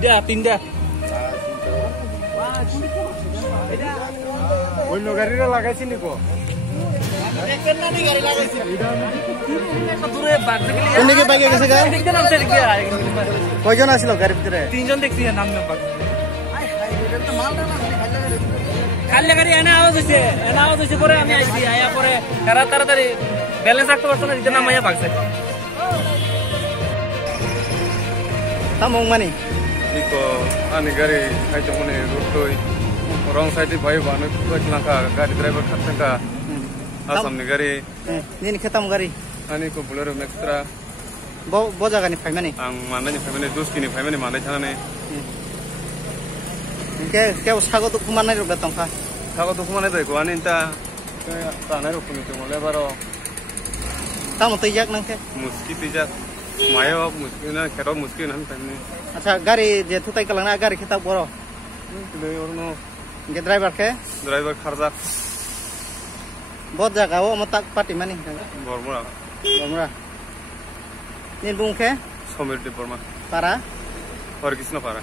Dia tinda. অন্য গাড়িটা লাগাইছি নিকো দেখেন না নি গাড়ি লাগাইছে দূরে কোনদিকে বাইকে গেছে গা দেখতে নামছে দিকে কয়জন আসলো গাড়ির ভিতরে তিনজন দেখছি নাম নাম্বার খালি গাড়ি এনে আওয়াজ হইছে পরে আমি আইছি আয়া পরে তাড়াতাড়ি ব্যালেন্স রাখতে পারছ না দিতে নাম আইয়া ভাগছে থামং মানি নিকো আনি গাড়ি খাইতে মনে রুটই রং সাইডে ভাই বানো কইলাকা গাড়ি ড্রাইভার খাতকা আসামনি গাড়ি নিনি খেতাম গাড়ি ani ko bolero extra bo jagani faimani ang manani family doskini family manai thanane ke sago to kumanai ro betong kha sago to kumanai dai ko ani ta tanai ro kuni to mole baro tamo to jak nang ke muski tijak mayo muskina khero muskin han family acha gari je thutai kalangna gari khita boro le orno ge driver kharja bo jaga o matak party mani bormora Bamra. Nin bungke? Somir di Burma. Para? Or Kisno para.